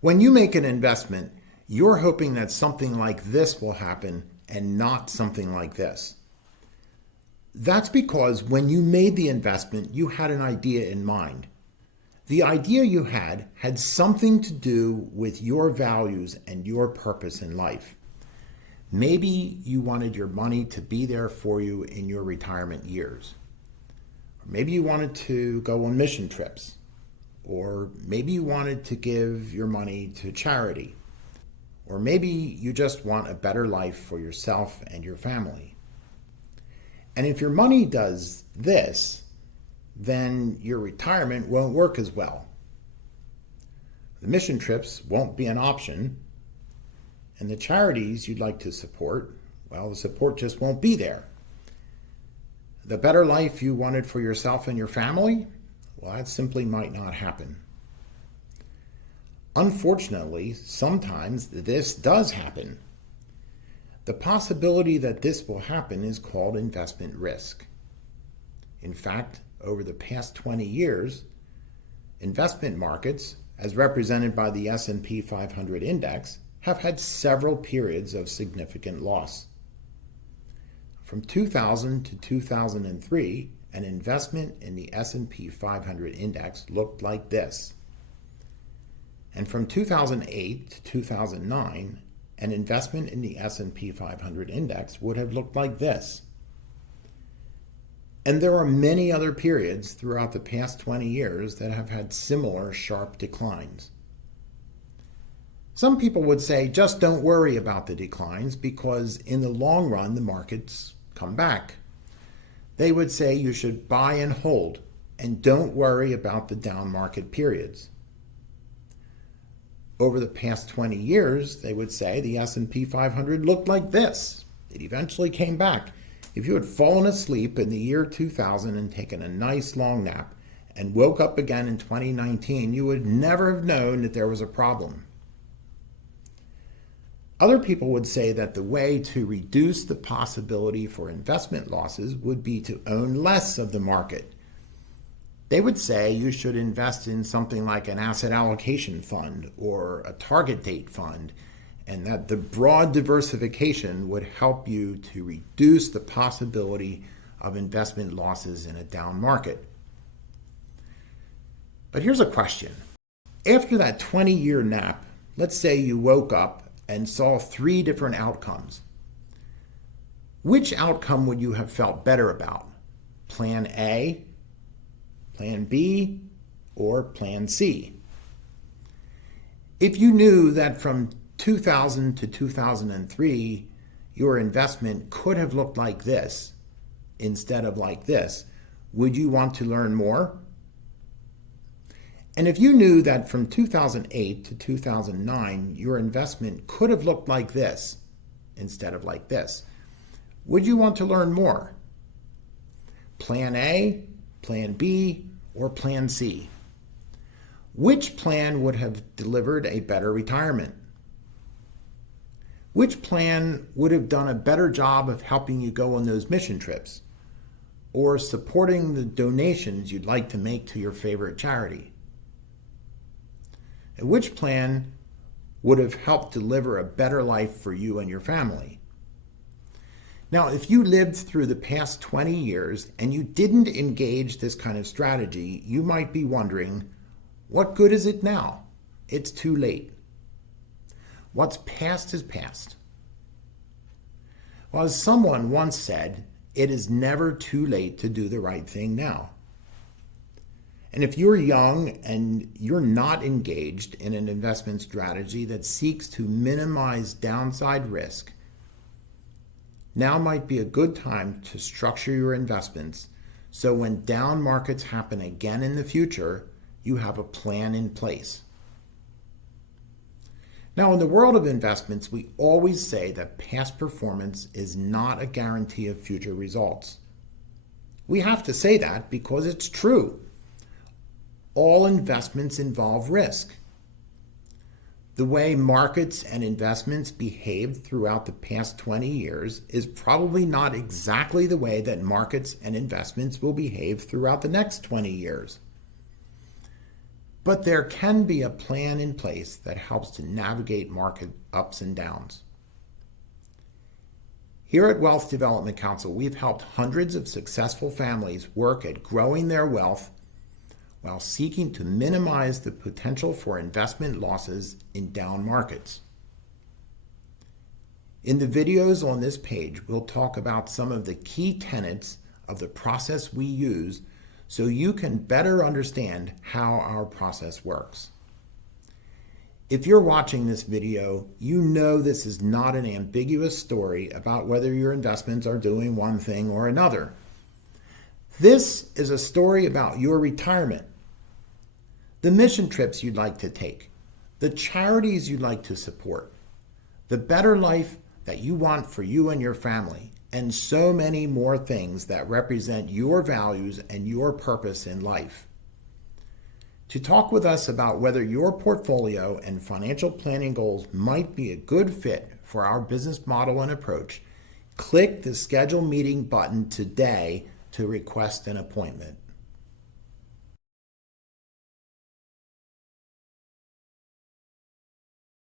When you make an investment, you're hoping that something like this will happen and not something like this. That's because when you made the investment, you had an idea in mind. The idea you had something to do with your values and your purpose in life. Maybe you wanted your money to be there for you in your retirement years. Or maybe you wanted to go on mission trips. Or maybe you wanted to give your money to charity. Or maybe you just want a better life for yourself and your family. And if your money does this, then your retirement won't work as well. The mission trips won't be an option, and the charities you'd like to support, well, the support just won't be there. The better life you wanted for yourself and your family, well, that simply might not happen. Unfortunately, sometimes this does happen. The possibility that this will happen is called investment risk. In fact, over the past 20 years, investment markets, as represented by the S&P 500 index, have had several periods of significant loss. From 2000 to 2003, an investment in the S&P 500 index looked like this. And from 2008 to 2009, an investment in the S&P 500 index would have looked like this. And there are many other periods throughout the past 20 years that have had similar sharp declines. Some people would say, just don't worry about the declines because in the long run, the markets come back. They would say you should buy and hold and don't worry about the down market periods. Over the past 20 years, they would say the S&P 500 looked like this. It eventually came back. If you had fallen asleep in the year 2000 and taken a nice long nap and woke up again in 2019, you would never have known that there was a problem. Other people would say that the way to reduce the possibility for investment losses would be to own less of the market. They would say you should invest in something like an asset allocation fund or a target date fund, and that the broad diversification would help you to reduce the possibility of investment losses in a down market. But here's a question. After that 20-year nap, let's say you woke up and saw 3 different outcomes. Which outcome would you have felt better about? Plan A, Plan B, or Plan C? If you knew that from 2000 to 2003, your investment could have looked like this instead of like this, would you want to learn more? And if you knew that from 2008 to 2009, your investment could have looked like this instead of like this, would you want to learn more? Plan A, Plan B, or Plan C? Which plan would have delivered a better retirement? Which plan would have done a better job of helping you go on those mission trips or supporting the donations you'd like to make to your favorite charity? And which plan would have helped deliver a better life for you and your family? Now, if you lived through the past 20 years and you didn't engage this kind of strategy, you might be wondering, what good is it now? It's too late. What's past is past. Well, as someone once said, it is never too late to do the right thing now. And if you're young and you're not engaged in an investment strategy that seeks to minimize downside risk, now might be a good time to structure your investments so when down markets happen again in the future, you have a plan in place. Now, in the world of investments, we always say that past performance is not a guarantee of future results. We have to say that because it's true. All investments involve risk. The way markets and investments behaved throughout the past 20 years is probably not exactly the way that markets and investments will behave throughout the next 20 years. but there can be a plan in place that helps to navigate market ups and downs. Here at Wealth Development Council, we've helped hundreds of successful families work at growing their wealth while seeking to minimize the potential for investment losses in down markets. In the videos on this page, we'll talk about some of the key tenets of the process we use so you can better understand how our process works. If you're watching this video, you know this is not an ambiguous story about whether your investments are doing one thing or another. This is a story about your retirement, the mission trips you'd like to take, the charities you'd like to support, the better life that you want for you and your family, and so many more things that represent your values and your purpose in life. To talk with us about whether your portfolio and financial planning goals might be a good fit for our business model and approach, click the Schedule Meeting button today to request an appointment.